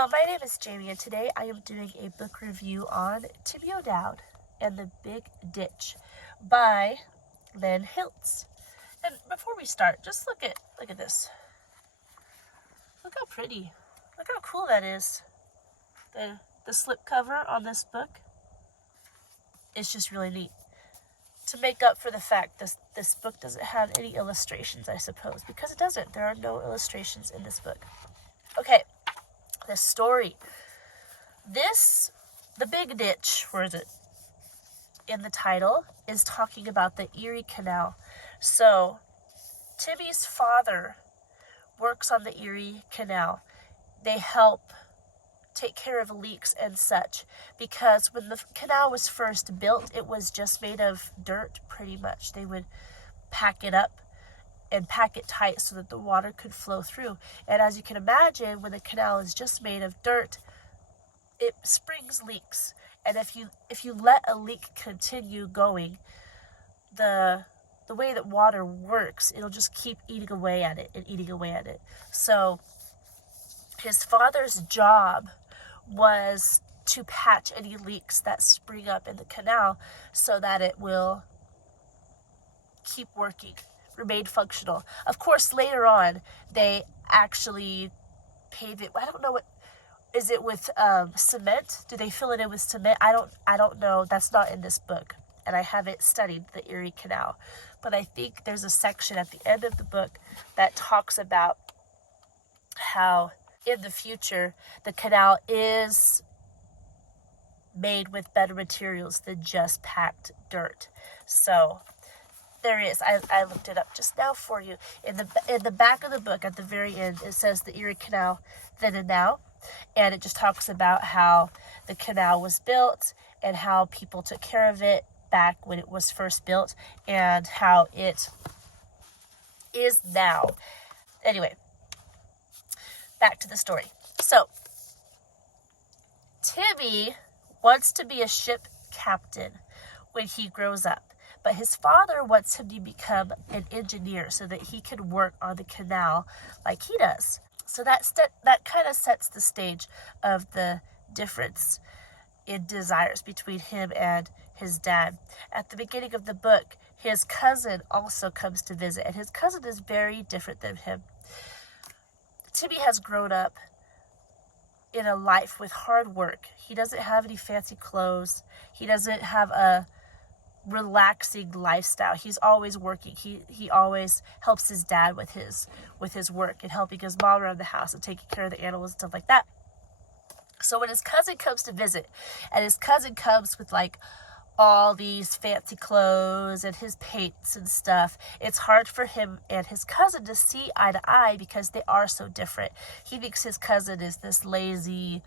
Hello, my name is Jamie, and today I am doing a book review on Timmy and the Big Ditch by Lynn Hilts. And before we start, just look at this. Look how pretty. Look how cool that is. The slipcover on this book is just really neat. To make up for the fact this book doesn't have any illustrations, I suppose, because it doesn't. There are no illustrations in this book. Okay, the story. The Big Ditch, where is it? In the title, is talking about the Erie Canal. So, Timmy's father works on the Erie Canal. They help take care of leaks and such, because when the canal was first built, it was just made of dirt, pretty much. They would pack it up and pack it tight so that the water could flow through. And as you can imagine, when the canal is just made of dirt, it springs leaks. And if you let a leak continue going, the way that water works, it'll just keep eating away at it and eating away at it. So his father's job was to patch any leaks that spring up in the canal so that it will keep working, remain functional. Of course, later on, they actually pave it. I don't know what, is it with cement? Do they fill it in with cement? I don't know. That's not in this book, and I haven't studied the Erie Canal. But I think there's a section at the end of the book that talks about how in the future the canal is made with better materials than just packed dirt. So there is. I looked it up just now for you. In the back of the book, at the very end, it says the Erie Canal then and now, and it just talks about how the canal was built and how people took care of it back when it was first built and how it is now. Anyway, back to the story. So, Timmy wants to be a ship captain when he grows up, but his father wants him to become an engineer so that he can work on the canal like he does. So that kind of sets the stage of the difference in desires between him and his dad. At the beginning of the book, his cousin also comes to visit, and his cousin is very different than him. Timmy has grown up in a life with hard work. He doesn't have any fancy clothes. He doesn't have a relaxing lifestyle. He's always working. He always helps his dad with his work and helping his mom around the house and taking care of the animals and stuff like that. So when his cousin comes to visit, and his cousin comes with like all these fancy clothes and his paints and stuff, it's hard for him and his cousin to see eye to eye because they are so different. He thinks his cousin is this lazy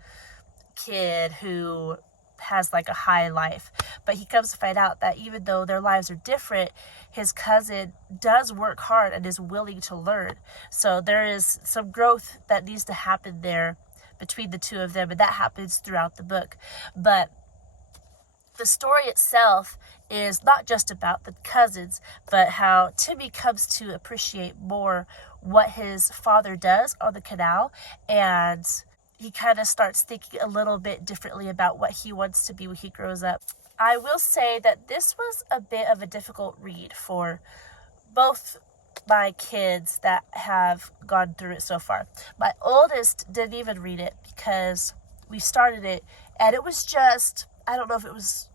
kid who has like a high life, but he comes to find out that even though their lives are different, his cousin does work hard and is willing to learn. So there is some growth that needs to happen there between the two of them, and that happens throughout the book. But the story itself is not just about the cousins, but how Timmy comes to appreciate more what his father does on the canal, and he kind of starts thinking a little bit differently about what he wants to be when he grows up. I will say that this was a bit of a difficult read for both my kids that have gone through it so far. My oldest didn't even read it because we started it, and it was just, I don't know if it was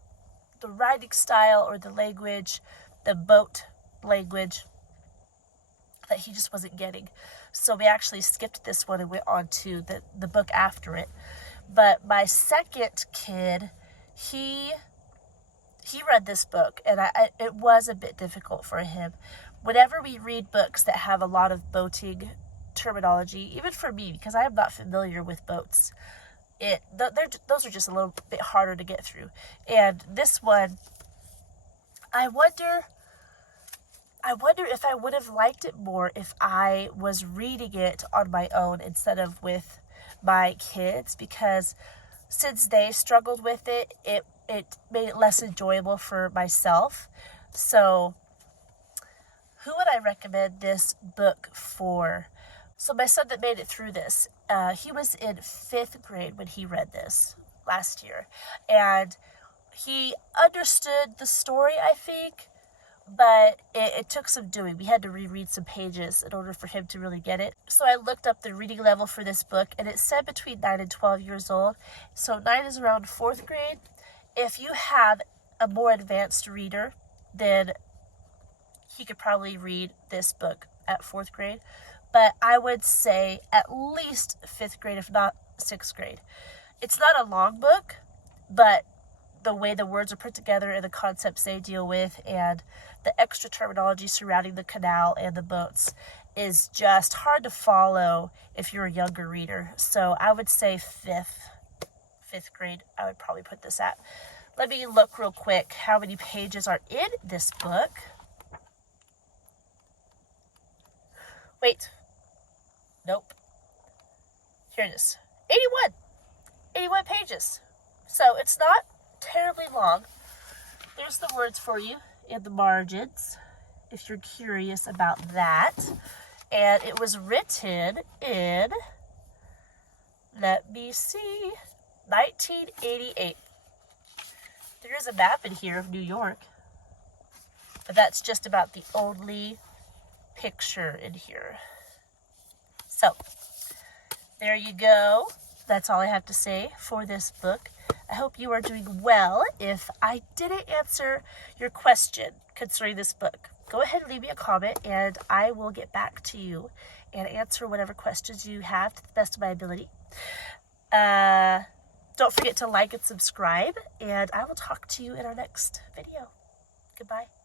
the writing style or the language, the boat language, that he just wasn't getting. So we actually skipped this one and went on to the book after it. But my second kid, he read this book, and it was a bit difficult for him. Whenever we read books that have a lot of boating terminology, even for me, because I am not familiar with boats, those are just a little bit harder to get through. And this one, I wonder if I would have liked it more if I was reading it on my own instead of with my kids, because since they struggled with it, it made it less enjoyable for myself. So who would I recommend this book for? So my son that made it through this, he was in 5th grade when he read this last year. And he understood the story, I think, but it took some doing. We had to reread some pages in order for him to really get it. So I looked up the reading level for this book, and it said between 9 and 12 years old. So 9 is around 4th grade. If you have a more advanced reader, then he could probably read this book at 4th grade. But I would say at least 5th grade, if not 6th grade. It's not a long book, but the way the words are put together and the concepts they deal with and the extra terminology surrounding the canal and the boats is just hard to follow if you're a younger reader. So I would say 5th grade, I would probably put this at. Let me look real quick how many pages are in this book. Wait. Nope. Here it is. 81. 81 pages. So it's not terribly long. There's the words for you in the margins if you're curious about that. And it was written in, let me see, 1988. There is a map in here of New York, but that's just about the only picture in here. So there you go. That's all I have to say for this book. I hope you are doing well. If I didn't answer your question concerning this book, go ahead and leave me a comment and I will get back to you and answer whatever questions you have to the best of my ability. Don't forget to like and subscribe, and I will talk to you in our next video. Goodbye.